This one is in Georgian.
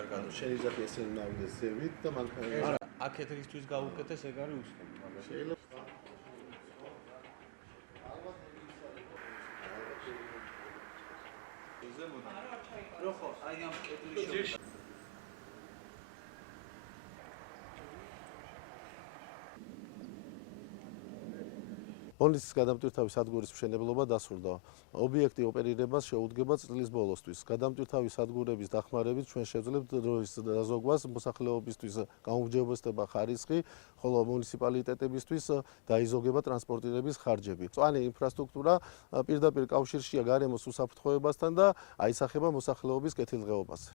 არ გადო. შეიძლება ესენი ნავდეს ზევით და მანქანა. არა, აქეთ რისთვის გაუკეთეს ეგ არის უცნობი, მაგრამ შეიძლება როხო, აი ამ კედლის პოლიციის გადამტვირთავი სადგურის მშენებლობა დასრულდა. ობიექტი ოპერირებას შეუდგება წლის ბოლოსთვის. გადამტვირთავი სადგურების დახმარებით ჩვენ შევძლებთ დროის დაზოგვას მოსახლეობისთვის გაუმჯობესდება ხარისხი, ხოლო მუნიციპალიტეტებისთვის დაიზოგება ტრანსპორტირების ხარჯები. მწვანე ინფრასტრუქტურა პირდაპირ კავშირშია გარემოს უსაფრთხოებასთან და აისახება მოსახლეობის კეთილდღეობას.